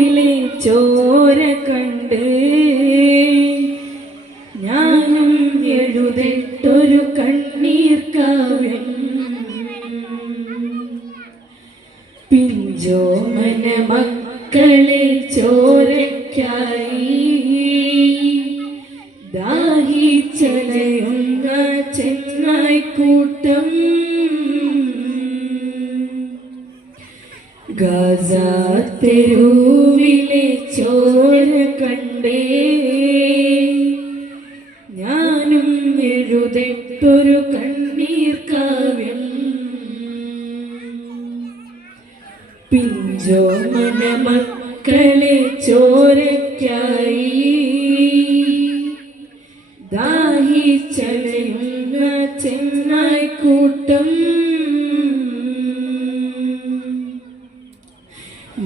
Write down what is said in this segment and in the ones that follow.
തെരുവിലെ ചോര കണ്ട് ഞാനും എഴുതിട്ടൊരു കണ്ണീർ കാവ്യം പിഞ്ചോമന മക്കളെ ചോരയ്ക്കായി ദാഹിച്ചലയുന്ന ചെന്നായ്ക്കൂട്ടം ഗസ തെരുവിലെ ചോര കണ്ടേ ഞാനും എഴുതിട്ടൊരു കണ്ണീർ കാവ്യം പിഞ്ചോമന മക്കളെ ചോരയ്ക്കായി ദാഹിച്ചലയുന്ന ചെന്നായ്ക്കൂട്ടം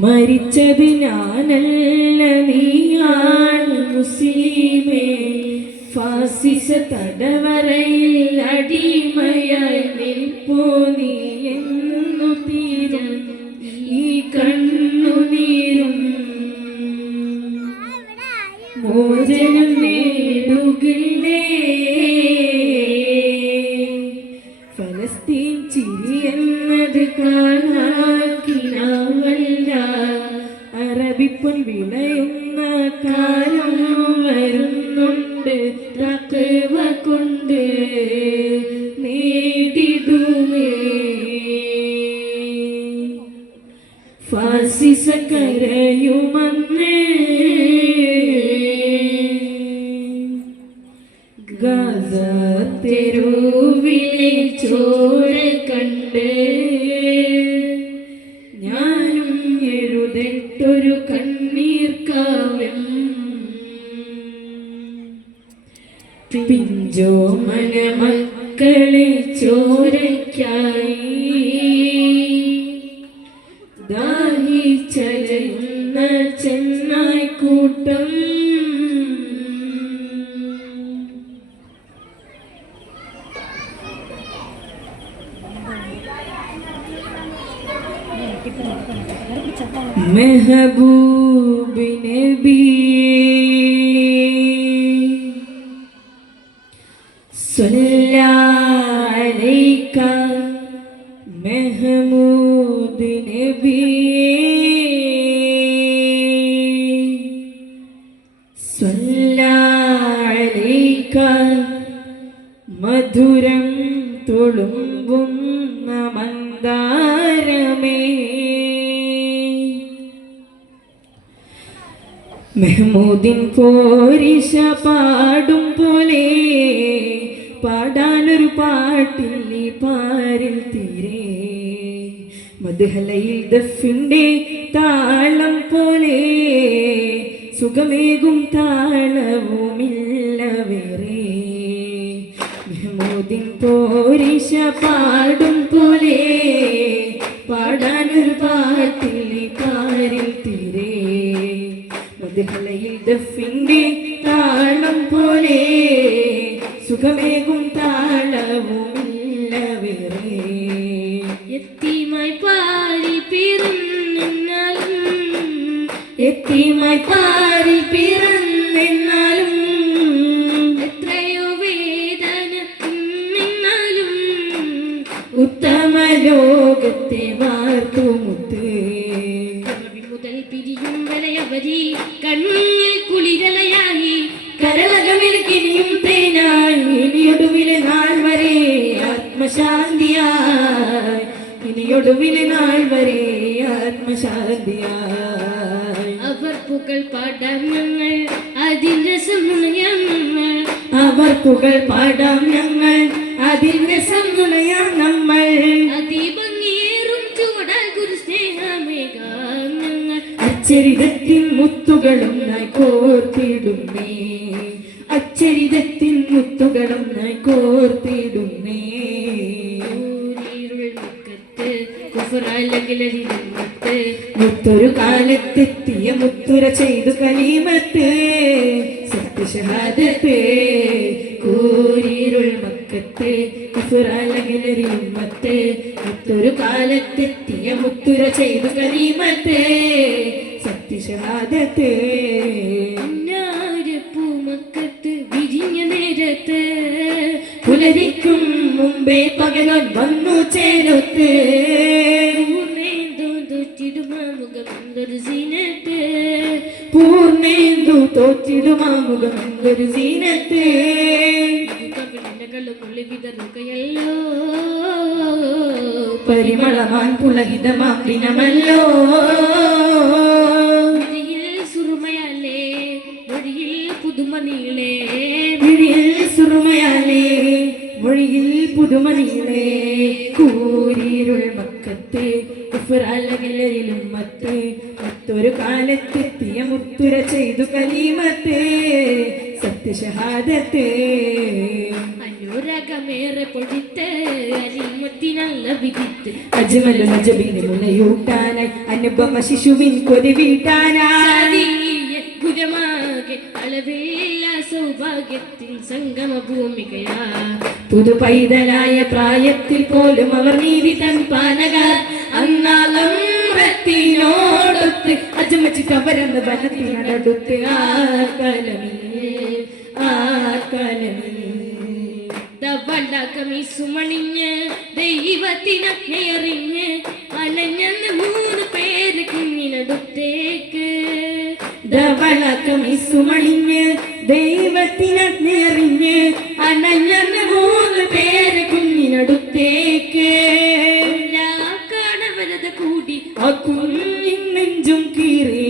മരിച്ചത് ഞാനല്ല നീയാണ് മുസ്ലിമേ ഫാസിസ തടവറയിൽ അടിമയായി നിൽപ്പോ നീ എന്നു തീരും ഈ കണ്ണുനീരും മോചനം നേടുകില്ലേ ഫലസ്തീൻ ചിരി എന്നത് കാണാക്കിനാവല്ല അറബിപ്പൊൻ വിളയുന്ന കാലം വരുന്നുണ്ട് തഖ്വ കൊണ്ട് നേടിടുമേ ഫാസിസ കരയുമന്നേ ഗസ തെരുവിലെ ചോര കണ്ട് ഞാനും എഴുതിട്ടൊരു കണ്ണീർ കാവ്യം പിഞ്ചോമന മക്കളെ ചോരയ്ക്കായി ദാഹിച്ചലയുന്ന ചെന്നായ്ക്കൂട്ടം महबूब नबी सल्लल्लाहु अलैका महमूद नबी सल्लल्लाहु अलैका മധുരം തുളുമ്പുന്ന മന്ദാരമേ മെഹ്മൂദിൻ പോരിശ പാടും പോലെ പാടാനൊരു പാട്ടില്ലേ പാരിൽ തീരെ മദ്ഹലയിൽ ദഫിൻ്റെ താളം പോലെ സുഖമേകും താളവുമില്ല വേറെ മെഹ്മൂദിൻ പോരിശ പാടും പോലെ പാടാനൊരു പാട്ടില്ലേ പാരിൽ തീരെ മദ്ഹലയിൽ ദഫിൻ്റെ താളം പോലെ സുഖമേകും താളവുമില്ല വേറെ യത്തീമായി പാരി പിറന്നെന്നാലും യത്തീമായി പാരി പിറന്നെന്നാലും എത്രയോ വേദന നിന്നാലും ഉത്തമ ലോകത്തെ വാർത്തുമുത്ത് മുതൽ പിരിയും വലയവരി കണ്ണിൽ കുളിരലയായി കരളകമിൽ കിനിയും തേനായി ഇനിയൊടുവിലെ നാൾ വരെ ആത്മശാന്തിയായി ഇനിയൊടുവിലെ നാൾ വരെ ആത്മശാന്തിയായി അവർ പുകൾ പാടാം ഞങ്ങൾ അതിൽ രസം നുണയാം ഞങ്ങൾ അവർ പുകൾ പാടാം ഞങ്ങൾ അതിൽ രസം നുണയാം നമ്മൾ അതിഭംഗിയേറും ചുവടാൽ ഗുരു സ്നേഹമേകാം ഞങ്ങൾ അച്ചരിതത്തിൻ മുത്തുകളും നായി കോർത്തിടുന്നേ അച്ചരിതത്തിൻ മുത്തുകളും നായി കോർത്തിടുന്നേ മുത്തൊരു കാലത്തെത്തിയ മുത്തുര ചെയ്തു കലീമത്ത് സത്യശഹാദത്ത് കൂരിരുൾ മക്കത്ത് കുഫുറാലകിലരിമത്ത് മുത്തൊരു കാലത്തെത്തിയ മുത്തുര ചെയ്തു കലീമത്ത് സത്യ സത്യശഹാദത്ത് പൂമക്കത്ത് വിരിഞ്ഞ നേരത്ത് പുലരിക്കും മുമ്പേ പകലോൻ വന്നു ചേരത്ത് മുഖമെന്തൊരു സീനത്ത് പൂർണ്ണേന്ദു തോറ്റിടുമാമുഖം എന്തൊരു സീനത്ത് കള്ളുമുള്ളി വിതറുകയല്ലോ പരിമളമാൻ പുളഹിതമാം ദിനമല്ലോ സുറുമയാലേ വഴിയിൽ പുതുമണിയിലേ വിഴിയിൽ സുറുമയാലേ മൊഴിയിൽ പുതുമണിയിലേ കൂരിരുൾ മക്കത്ത് കുഫ്റാലകിലരിലും മത്തൊരു കാലത്തെത്തിയ മുത്തുര ചെയ്തു കലീമത്ത് സത്യശഹാദത്ത് അനുരാഗമേറെ പൊടിത്ത് അരിമത്തിനല്ല വിധിത്ത് അജ്മലു നജബിന് മുലയൂട്ടാനായി അനുപമ ശിശുവിൻ കൊതി വീട്ടാനായി ഗുരമാകെ അളവില്ല സൗഭാഗ്യത്തിൽ സംഗമ ഭൂമികയാ പുതു പൈതലായ പ്രായത്തിൽ പോലും അവർ നീതി തൻ പാനകാർ അന്നാളം ോടൊത്ത് അജമച്ച് കവരന്ന് വനത്തിനടുത്ത് ആ കലമി സുമണിഞ്ഞ് ദൈവത്തിനറിഞ്ഞ് അനഞ്ഞന്ന് 3 പേര് കുഞ്ഞിനടുത്തേക്ക് ധവളകമി സുമണിഞ്ഞ് ദൈവത്തിനറിഞ്ഞ് അനഞ്ഞന്ന് 3 പേര് കുഞ്ഞിനടുത്തേക്ക് കാണവരത് കൂടി ആ കുഞ്ഞിൻ നെഞ്ചും കീറി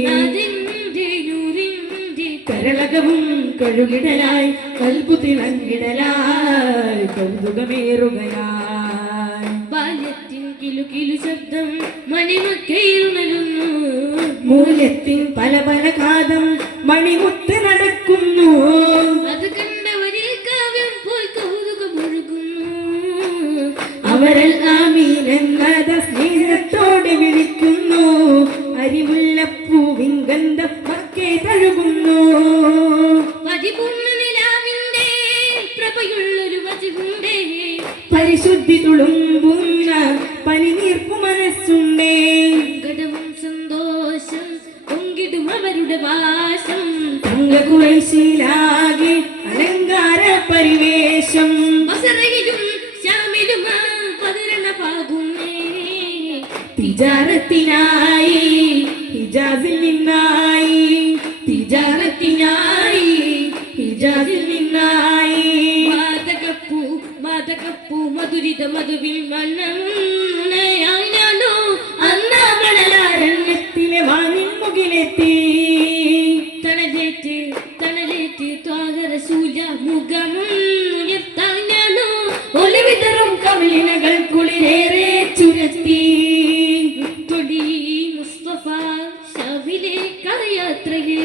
കരളകവും കഴുകിടലായി കൽബു തിളങ്ങിടലായി കൗതുകമേറുകയായി ബാല്യത്തിൻ കിലു ശബ്ദം മണിമക്കയിൽ ഉണരുന്നു മൂല്യത്തിൻ പല പല കാതം മണിമുത്ത് നടക്കുന്നു അത് കണ്ടവരിൽ കാവ്യം പോൽ കൗതുകമൊഴുകുന്നു അവരൽ ആമീൻ എന്നത സ്നേഹത്തോടെ വിളിക്കുന്നു അരിവുള്ള പൂവിൻ ഗന്ധം മക്കേ തഴുകുന്നു പരിശുദ്ധി തുളുമ്പുന്ന പനിനീർപ്പു മനസ്സുണ്ടേ ഗടവും സന്തോഷം പൊങ്കിടും അവരുടെ വാസം തങ്കകുറൈശിലാകെ അലങ്കാര പരിവേഷം ബസറയിലും ശ്യാമിലും പതിരണപാകുന്നേ തിജാറത്തിനായി ഹിജാസിൽ നിന്നായി തിജാറത്തിനായി ഹിജാസിൽ നിന്നായി മാതകപ്പൂ മധുരിത മധുവിൽ മണ്ണോ അന്നാമണലാരണ്യത്തിലെ വാനിൻ മുകിലെത്തി തണലേറ്റ് ത്വാകര സൂര്യ മുഖമുയർത്താനോ ഒലിവിതറും കവിളിനകൾ കുളിരേറെ ചുരത്തി കൊടി മുസ്തഫ ഷാവിലെ കരയാത്രയിൽ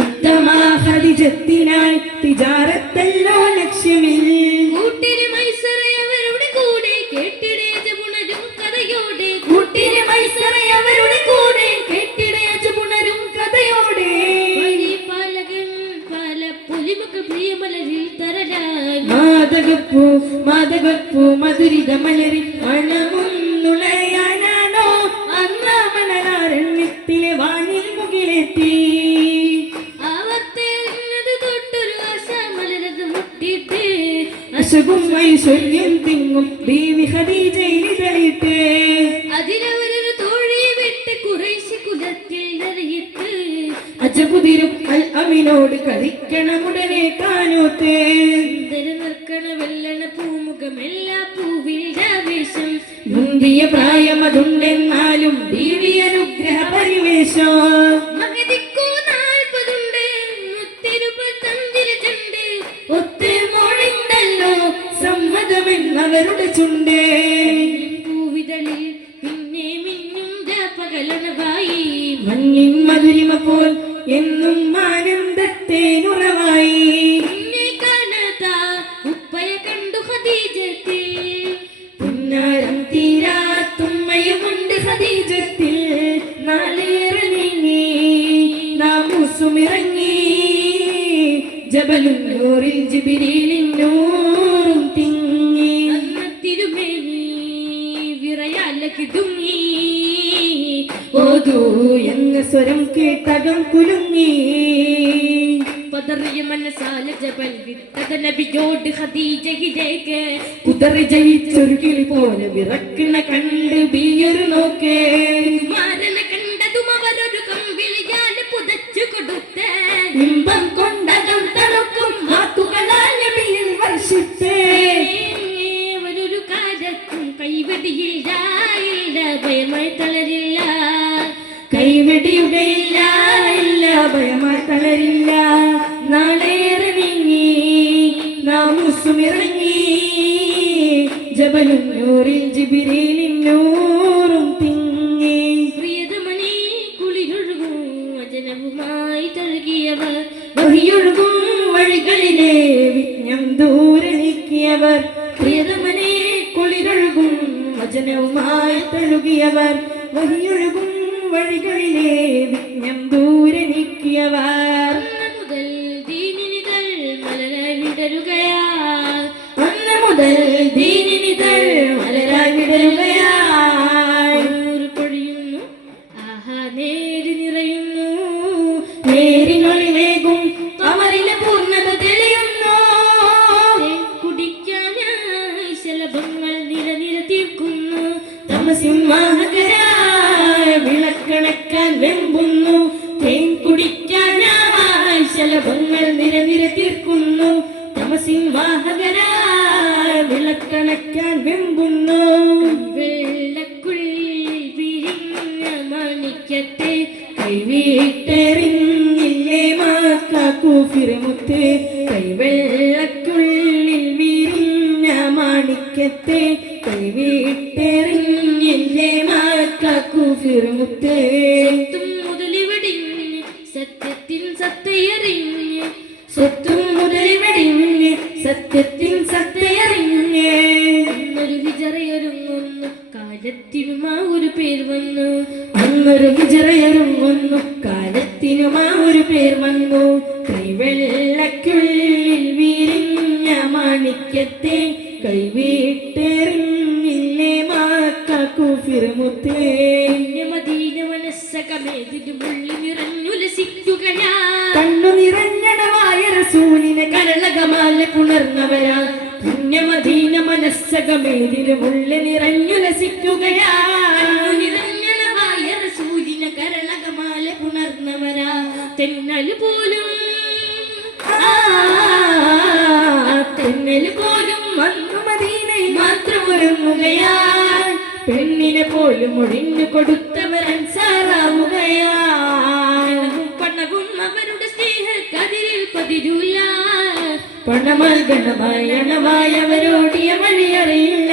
ഉത്തമ ഹദിജത്തിനായി തിജാറത്തല്ലോ ലക്ഷ്യമിൽ കൂട്ടിന് മൈസറയവരുടെ കൂടെ കേട്ടിടേജ പുണരും കഥയോടെ കൂട്ടിന് മൈസറയവരുടെ കൂടെ കേട്ടിടേജ പുണരും കഥയോടെ പാലകൻ പല പൊലിമുഖ പ്രിയമലരിൽ തരലായി മാതകപ്പൂ മധുരിത മലരി മണമും നുളയാനാണോ അന്നാമണലാരണ്യത്തിലെ വാനിൽ മുകിലെത്തി അശകും ഐശ്വര്യം തിങ്ങും ബീവി ഖദീജയിൽ തെളിയിട്ട് അതിലവരൊരു തോഴിയെ വിട്ട് ഖുറൈശി കുലത്തിൽ നിറയിട്ട് അജബുദിരും അൽ അമിനോട് കളിക്കണമുടനെ കാനോത്ത് നിൽക്കണ വെല്ലണ പൂമുഖമെല്ലാ പൂവിൽ ആവേശം മുന്തിയ പ്രായമതുണ്ടെന്നാലും ബീവി അനുഗ്രഹ പരിവേശം മകതിക്കോ 40 മുത്തിരുപത്തഞ്ചിരചുണ്ട് ഒത്തുമൊഴിണ്ടല്ലോ സമ്മതമെന്നവരുടെ ചുണ്ടേ പൂവിതളിൽ പിന്നെ മിന്നും പകലണവായി മഞ്ഞിൻ മധുരിമ പോൽ എന്നും ആനന്ദത്തേനുറവായി നിന്നെ കാണാത്ത ഉപ്പയ കണ്ടു ഖദീജത്തിൽ പുന്നാരം തീരാത്തുമ്മയുമുണ്ട് ഖദീജത്തിൽ നാളേറെ നീങ്ങി നാമൂസുമിറങ്ങി ജബലുൻ നൂറിൽ ജിബ്രീലിൻ നൂറും തിങ്ങി തിരുമേനി വിറയാല കിടുങ്ങി ഓ ഓതൂ എന്ന സ്വരം കേട്ടകം കുലുങ്ങി. പതറിയ മനസ്സാല ജബൽ വിട്ടത നബിയോട് ഖദീജയിലേക്ക്. കുതറി ജയിച്ചൊരു കിളി പോലെ വിറക്കണ കണ്ട് ബിയൊരു നോക്കേ. കുമാരനെ കണ്ടതും അവരൊരു കമ്പിളിയാൽ പുതച്ചു കൊടുത്തേ. ഇമ്പം കൊണ്ടകം തണുക്കും വാക്കുകളാൽ നബിയിൽ വർഷിച്ചേ. അവരൊരു കാലത്തും കൈവെടിയില്ല, ഇല്ല ഭയമായി തളരില്ല. കൈവെടിയുകയില്ല, ഇല്ല ഭയമായി തളരില്ല. നാളേറെ നീങ്ങി നാമുസുമിറങ്ങി. ജബലും നൂറിൽ ജിബ്രീലിൻ നൂറും തിങ്ങി. പ്രിയതമണി കുളിരൊഴുകും വചനവുമായി തഴുകിയവർ. വഹിയൊഴുകും വഴികളിലെ വിജ്ഞം ദൂരെ നീക്കിയവർ. പ്രിയതമനെ കുളിരൊഴുകും വചനവുമായി തഴുകിയവർ. വഹിയൊഴുകും വഴികളിലെ വിജ്ഞം ദൂരെ നീക്കിയവർ. മുതൽ ദീനിനിതൾ മലരായി വിടരുകയാ. അന്ന് മുതൽ ദീനിനിതൾ മലരായി വിടരുകയായി. നൂറ് പൊഴിയുന്നു, ആഹാ നേര് നിറയുന്നു. നേരിനൊളിവേകും കമറിലെ പൂർണ്ണത തെളിയുന്നു. തേൻ കുടിക്കാനായി ശലഭങ്ങൾ നിരനിര തീർക്കുന്നു. തമസിംവാഹകരായ വിളക്കണക്കാൻ വെമ്പുന്നു. തേൻ കുടിക്കാനായി ശലഭങ്ങൾ നിരനിര തീർക്കുന്നു. തമസിംവാഹകരായ വിളക്കണക്കാൻ വെമ്പുന്നു. വെള്ളക്കുള്ളിൽ വിരിഞ്ഞ മാണിക്യത്തെ കൈവീട്ടെറിഞ്ഞില്ലേ മാക്കൂഫിരമുത്ത്. കൈവെള്ളക്കുള്ളിൽ വിരിഞ്ഞ മാണിക്യത്തെ കൈവീട്ടെറിഞ്ഞില്ലേ മാക്കൂഫിരമുത്ത്. സ്വത്തും മുതലിവടിഞ്ഞ് സത്യത്തിൻ സത്തയറിഞ്ഞ്. സ്വത്തും മുതലിവടിഞ്ഞ് സത്യത്തിൻ സത്തയറിഞ്ഞ്. ഒരു വിചറയൊരുങ്ങുന്നു കാലത്തിനും ആ ഒരു പേർ വന്നു. അന്നൊരു വിചറയൊരുങ്ങുന്നു കാലത്തിനും ആ ഒരു പേർ വന്നു. കൈവെള്ളക്കുള്ളിൽ വിരിഞ്ഞ മാണിക്യത്തെ കൈവീട്ടെറിഞ്ഞില്ലേ മാക്കൂഫിരമുത്ത്. മദീന മനസ്സകമേതിലും ഉള്ളി നിറഞ്ഞുലസിക്കുകയാ. കണ്ണു നിറഞ്ഞടവായ റസൂലിനെ കരളകമാല പുണർന്നവരാ. പുണ്യമദീന മനസ്സകമേതിലും ഉള്ളി നിറഞ്ഞുലസിക്കുകയാ. നിറഞ്ഞളവായ റസൂലിനെ കരളകമാല പുണർന്നവരാ. തെന്നൽ പോലും തെന്നൽ പോലും വന്നു മദീനയിൽ മാത്രം ഒരുങ്ങുകയാ. പെണ്ണിനെ പോലും ഒഴിഞ്ഞു കൊടുത്തവർ അൻസാറാവുകയാ. പണവും അവരുടെ സ്നേഹക്കതിരിൽ പതിരൂല. പണമാൽ ഗണമായി അണവായവരോടിയ വഴിയറിയില്ല.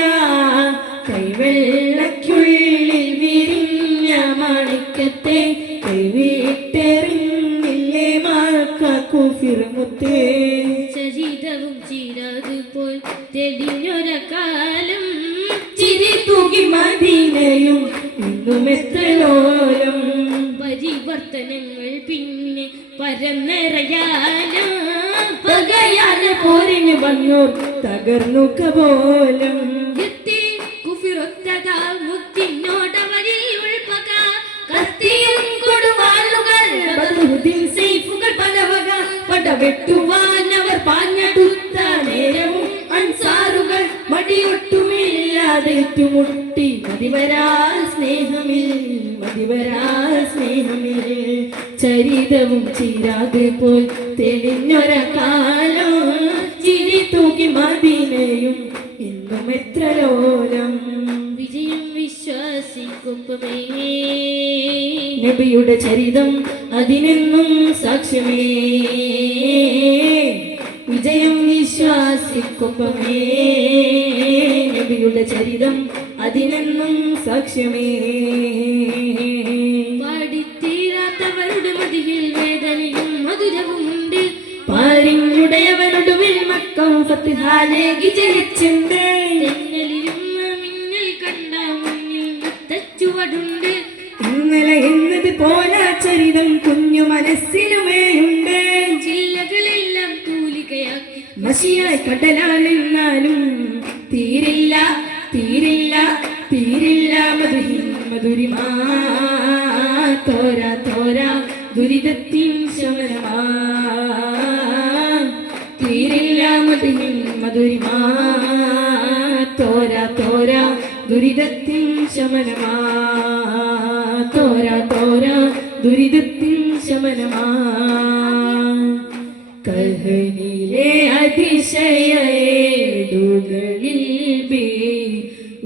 കൈവെള്ളക്കുള്ളിൽ വിരിഞ്ഞ മാണിക്യത്തെ കൈവീട്ടെറിഞ്ഞില്ലേ മാക്കൂഫിരമുത്ത്. ചരിതവും ചീരാതുപോൽ തെളിഞ്ഞൊരകാലം. ചിരി തൂകി മദീനയും ഇന്നും എത്രയോരം. പരിവർത്തനങ്ങൾ പിന്നെ പരന്നറയാലോ. പകയാലെ പോരിന് വന്നോർ തകർന്നു കപോലം. എത്തി കുഫിറൊത്തതാ മുത്തിനോടവരിൽ ഉൾപ്പക. കത്തിയും കൊടുവാളുകൾ ബദറുദ്ദീൻ സൈഫുകൾ പലവക. പടവെട്ടുവാൻ അവർ പാഞ്ഞടുത്ത നേരവും അൻസാറുകൾ മടിയൊട്ടുമില്ലാതെ ഏറ്റുമുട്ടി. മതിവരാ സ്നേഹമിൽ, മതിവരാ സ്നേഹമിൽ. ചരിതവും ചീരാതെ പോയി തെളിഞ്ഞൊര കാലം. ചിരി തൂക്കി മദീനയും ഇന്നും എത്ര ലോലം. വിജയം വിശ്വാസിക്കൊപ്പമേ. നബിയുടെ ചരിതം അതിനെന്നും സാക്ഷ്യമേ. വിജയം വിശ്വാസിക്കൊപ്പമേ. നബിയുടെ ചരിതം അതിനെന്നും സാക്ഷ്യമേ. പാടിത്തീരാത്തവരുടെ മതിയിൽ വേദനയും മധുരവുമുണ്ട്. പാരിഞ്ഞുടയവനൊടുവിൽ മക്കം ഫത്ഹാലേകി ജയിച്ചുണ്ട്. തെന്നലിലും മിന്നൽ കണ്ട മുന്നിൽ മുത്തച്ചുവടുണ്ട്. ഇന്നലെ എന്നത് പോലെ ചരിതം കുഞ്ഞു മനസ്സിലുമേയുണ്ട്. ചില്ലകളെല്ലാം തൂലികയാക്കി മഷിയായി കടലാണെന്നാലും തീരില്ല, തീരില്ല, തീരില്ല മധുരിമാ. ദുരിതത്തിൻ ശമനമാ തീരില്ല മധുരിൻ മധുരിമാ തോരാ തോരാ ദുരിതത്തിൻ ശമനമാ തോരാ തോരാ ദുരിതത്തിൻ ശമനമാ കഹനിലെ അതിശയേടുകളിൽ ബേ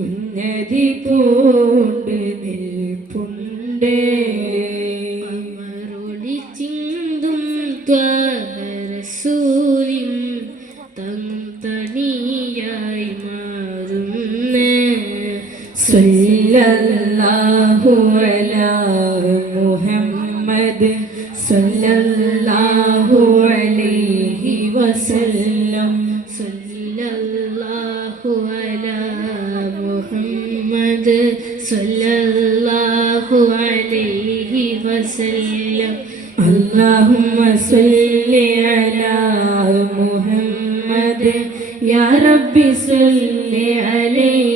ഉന്നതി പൂണ്ട് നിൽപ്പുണ്ട് മറുളി ചിന്തും ത്വരസൂലിൻ തണിയായി മാറുന്ന സല്ലല്ലാഹു അലാ മുഹമ്മദ് സല്ലല്ലാഹു അലൈഹി വസല്ലം സല്ലല്ലാഹു അലാ മുഹമ്മദ് സല്ലല്ലാഹു അലൈഹി വസല്ലം اللهم صل على محمد يا رب صل عليه